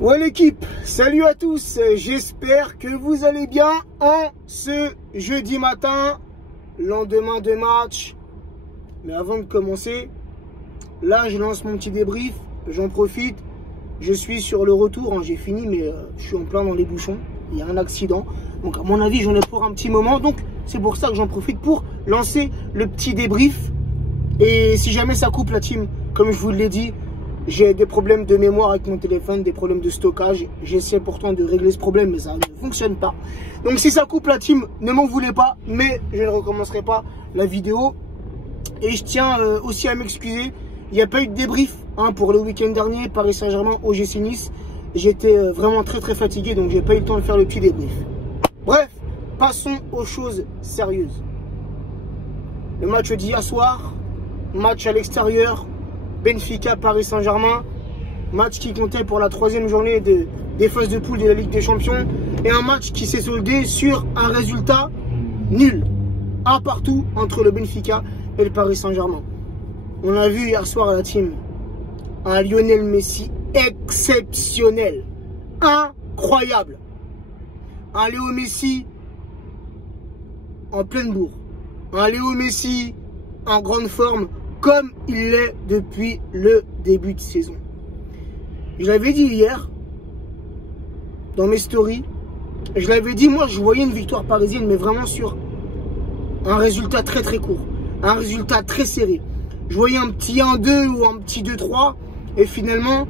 Ouais l'équipe, salut à tous, j'espère que vous allez bien en ce jeudi matin, lendemain de match. Mais avant de commencer, là je lance mon petit débrief, j'en profite, je suis sur le retour, j'ai fini mais je suis en plein dans les bouchons, il y a un accident. Donc à mon avis j'en ai pour un petit moment, donc c'est pour ça que j'en profite pour lancer le petit débrief. Et si jamais ça coupe la team, comme je vous l'ai dit, j'ai des problèmes de mémoire avec mon téléphone, des problèmes de stockage. J'essaie pourtant de régler ce problème, mais ça ne fonctionne pas. Donc si ça coupe la team, ne m'en voulez pas, mais je ne recommencerai pas la vidéo. Et je tiens aussi à m'excuser, il n'y a pas eu de débrief pour le week-end dernier, Paris Saint-Germain, OGC Nice. J'étais vraiment très fatigué, donc j'ai pas eu le temps de faire le petit débrief. Bref, passons aux choses sérieuses. Le match d'hier soir, match à l'extérieur, Benfica Paris Saint-Germain, match qui comptait pour la 3e journée des phases de poule de la Ligue des Champions, et un match qui s'est soldé sur un résultat nul, un partout entre le Benfica et le Paris Saint-Germain. On a vu hier soir à la team un Lionel Messi exceptionnel, incroyable, un Léo Messi en pleine bourre, un Léo Messi en grande forme, comme il l'est depuis le début de saison. Je l'avais dit hier, dans mes stories, je l'avais dit, moi je voyais une victoire parisienne, mais vraiment sur un résultat très court, un résultat très serré. Je voyais un petit 1-2 ou un petit 2-3, et finalement,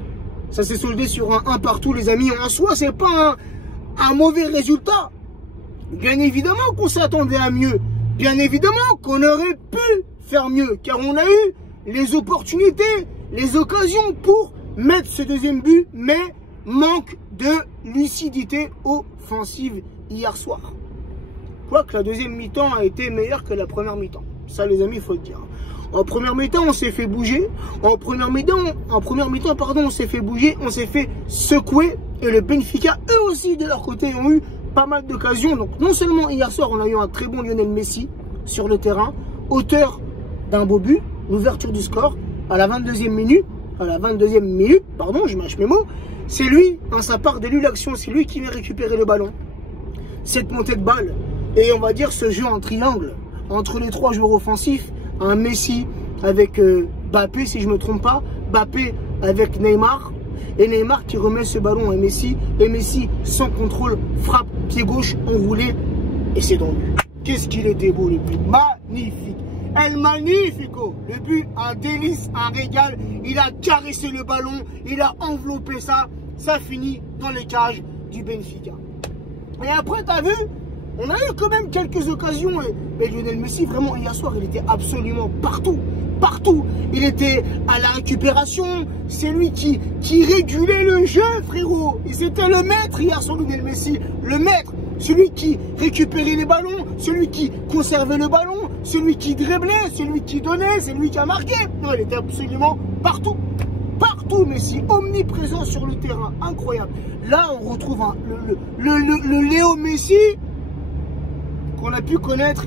ça s'est soldé sur un 1 partout, les amis. En soi, c'est pas un mauvais résultat. Bien évidemment qu'on s'attendait à mieux, bien évidemment qu'on aurait pu faire mieux, car on a eu les opportunités, les occasions pour mettre ce deuxième but, mais manque de lucidité offensive hier soir. Quoique la deuxième mi-temps a été meilleure que la première mi-temps. Ça les amis, il faut le dire. En première mi-temps, on s'est fait bouger. En première mi-temps, pardon, on s'est fait bouger, on s'est fait secouer. Et le Benfica, eux aussi, de leur côté, ont eu pas mal d'occasions. Donc non seulement hier soir, on a eu un très bon Lionel Messi sur le terrain, auteur d'un beau but, l'ouverture du score à la 22e minute, pardon, je mâche mes mots. C'est lui, sa part d'élu l'action, c'est lui qui vient récupérer le ballon. Cette montée de balle et on va dire ce jeu en triangle entre les trois joueurs offensifs, un Messi avec Mbappé si je me trompe pas, Mbappé avec Neymar et Neymar qui remet ce ballon à Messi et Messi sans contrôle frappe pied gauche enroulé et c'est dans le but. Qu'est-ce qu'il était beau le but, magnifique. El Magnifico, le but, un délice, un régal. Il a caressé le ballon, il a enveloppé ça. Ça finit dans les cages du Benfica. Et après, t'as vu, on a eu quand même quelques occasions. Mais Lionel Messi, vraiment, hier soir, il était absolument partout. Partout. Il était à la récupération. C'est lui qui régulait le jeu, frérot. Et c'était le maître hier sur Lionel Messi. Le maître. Celui qui récupérait les ballons, celui qui conservait le ballon, celui qui driblait, celui qui donnait, c'est lui qui a marqué. Non, il était absolument partout. Partout, Messi, omniprésent sur le terrain. Incroyable. Là, on retrouve le Léo Messi qu'on a pu connaître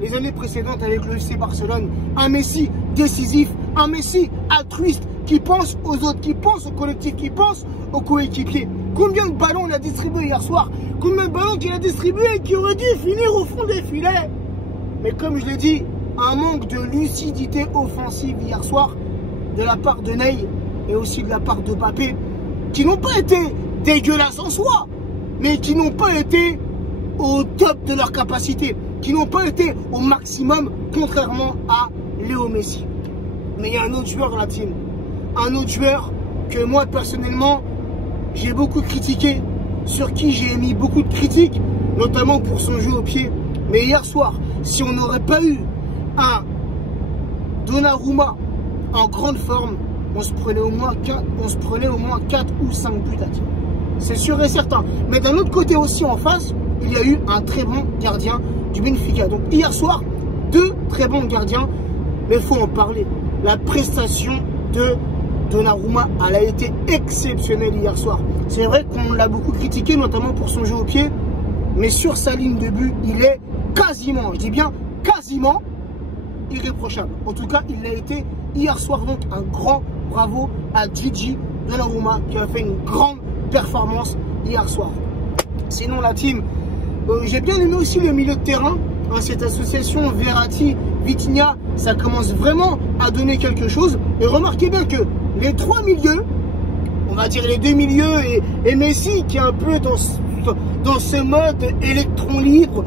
les années précédentes avec le FC Barcelone. Un Messi décisif, un Messi altruiste qui pense aux autres, qui pense au collectif, qui pense aux coéquipiers. Combien de ballons il a distribué hier soir? Combien de ballons qu'il a distribué et qui auraient dû finir au fond des filets? Mais comme je l'ai dit, un manque de lucidité offensive hier soir de la part de Ney et aussi de la part de Mbappé, qui n'ont pas été dégueulasses en soi, mais qui n'ont pas été au top de leur capacité, qui n'ont pas été au maximum, contrairement à Léo Messi. Mais il y a un autre joueur dans la team, un autre joueur que moi personnellement j'ai beaucoup critiqué, sur qui j'ai émis beaucoup de critiques, notamment pour son jeu au pied. Mais hier soir, si on n'aurait pas eu un Donnarumma en grande forme, on se prenait au moins 4 ou 5 buts à tir. C'est sûr et certain. Mais d'un autre côté aussi en face, il y a eu un très bon gardien du Benfica. Donc hier soir, 2 très bons gardiens, mais il faut en parler. La prestation de Donnarumma, elle a été exceptionnelle hier soir. C'est vrai qu'on l'a beaucoup critiqué, notamment pour son jeu au pied, mais sur sa ligne de but, il est quasiment, je dis bien quasiment, irréprochable. En tout cas, il l'a été hier soir. Donc un grand bravo à Gigi Donnarumma qui a fait une grande performance hier soir. Sinon la team, j'ai bien aimé aussi le milieu de terrain. Cette association Verratti-Vitinha, ça commence vraiment à donner quelque chose. Et remarquez bien que les trois milieux, on va dire les deux milieux et Messi qui est un peu dans ce mode électron libre,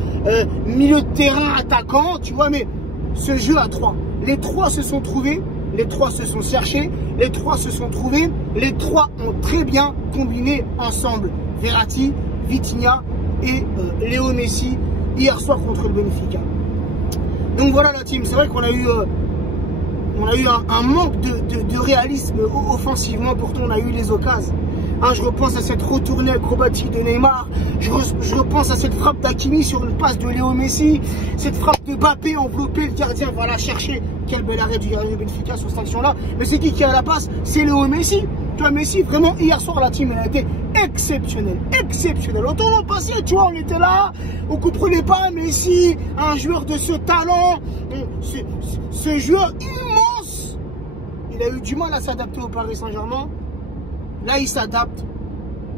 milieu de terrain attaquant, tu vois, mais ce jeu à trois. Les trois se sont trouvés, les trois se sont cherchés, les trois se sont trouvés, les trois ont très bien combiné ensemble. Verratti, Vitinha et Léo Messi hier soir contre le Benfica. Donc voilà la team, c'est vrai qu'on a eu un manque de réalisme offensivement, pourtant on a eu les occasions. Hein, je repense à cette retournée acrobatique de Neymar, je repense à cette frappe d'Hakimi sur une passe de Léo Messi, cette frappe de Mbappé enveloppé le gardien, voilà, chercher quel bel arrêt du gardien de Benfica sur cette action là. Mais c'est qui a la passe? C'est Léo Messi. Toi Messi, vraiment hier soir la team elle a été exceptionnelle, exceptionnelle. Autant l'an passé, tu vois, on était là, on comprenait pas Messi, un joueur de ce talent, ce joueur immense, il a eu du mal à s'adapter au Paris Saint-Germain. Là il s'adapte,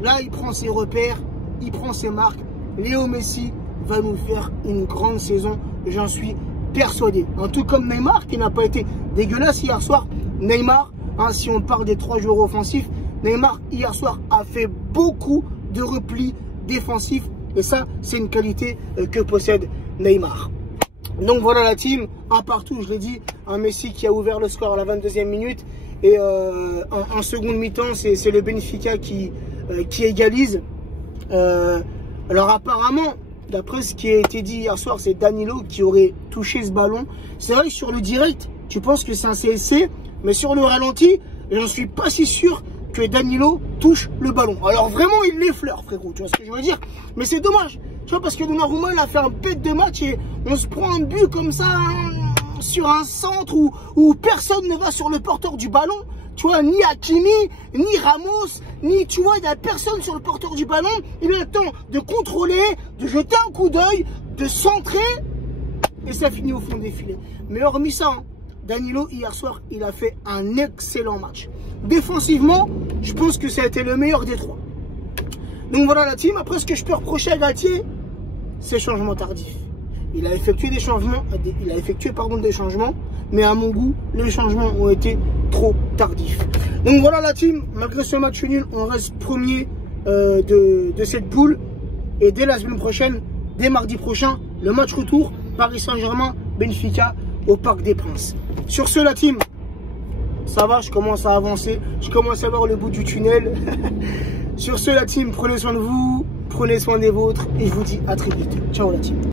là il prend ses repères, il prend ses marques. Léo Messi va nous faire une grande saison, j'en suis persuadé. Un tout comme Neymar qui n'a pas été dégueulasse hier soir. Neymar, hein, si on parle des trois joueurs offensifs, Neymar hier soir a fait beaucoup de replis défensifs et ça c'est une qualité que possède Neymar. Donc voilà la team, un partout, je l'ai dit, un Messi qui a ouvert le score à la 22e minute et en seconde mi-temps c'est le Benfica qui égalise. Alors apparemment, d'après ce qui a été dit hier soir, c'est Danilo qui aurait touché ce ballon. C'est vrai que sur le direct, tu penses que c'est un CSC, mais sur le ralenti, j'en suis pas si sûr que Danilo touche le ballon. Alors vraiment, il l'effleure, frérot, tu vois ce que je veux dire? Mais c'est dommage, tu vois, parce que Donnarumma, il a fait un bête de match et on se prend un but comme ça, sur un centre où personne ne va sur le porteur du ballon. Tu vois, ni Hakimi, ni Ramos, ni, tu vois, il n'y a personne sur le porteur du ballon. Il a le temps de contrôler, de jeter un coup d'œil, de centrer, et ça finit au fond des filets. Mais hormis ça, hein, Danilo, hier soir, il a fait un excellent match. Défensivement, je pense que ça a été le meilleur des trois. Donc voilà la team. Après, ce que je peux reprocher à Galtier, c'est changement tardif. Il a effectué des changements, des changements, mais à mon goût, les changements ont été trop tardifs. Donc voilà la team, malgré ce match nul, on reste premier de cette poule. Et dès la semaine prochaine, dès mardi prochain, le match retour, Paris Saint-Germain, Benfica, au Parc des Princes. Sur ce la team, ça va, je commence à avancer, je commence à voir le bout du tunnel. Sur ce la team, prenez soin de vous, prenez soin des vôtres, et je vous dis à très vite. Ciao la team.